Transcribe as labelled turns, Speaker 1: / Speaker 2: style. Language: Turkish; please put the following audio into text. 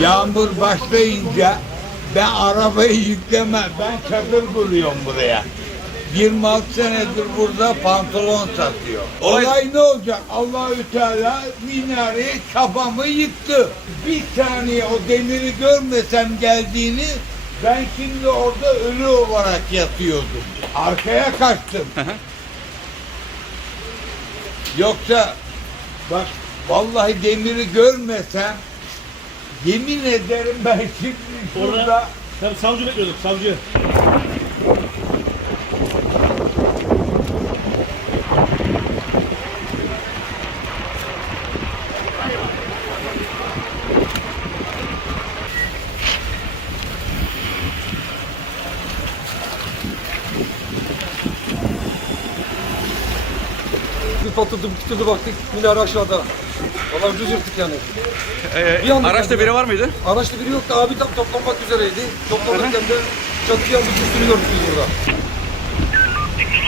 Speaker 1: Yağmur başlayınca ben arabayı yükleme, ben çadır kuruyorum buraya. 26 senedir burada pantolon satıyor.
Speaker 2: Olay-
Speaker 1: ne olacak? Allahü Teala minareyi kafamı yıktı. Bir saniye o demiri görmesem geldiğini ben şimdi orada ölü olarak yatıyordum. Arkaya kaçtım. Yoksa bak vallahi demiri görmesem yemin ederim ben şimdi şurada
Speaker 3: Orada tabii savcı bekliyorduk savcı.
Speaker 4: Bir patladı, bir tutuldu baktık. Minare aşağıda. Valla ucuz yırttık yani.
Speaker 2: Ee,
Speaker 4: Bir anda
Speaker 2: araçta biri var mıydı?
Speaker 4: Araçta biri yoktu. Abi tam toplanmak üzereydi. Toplanırken de çatı yandık üstünü gördük biz burada. Tekrar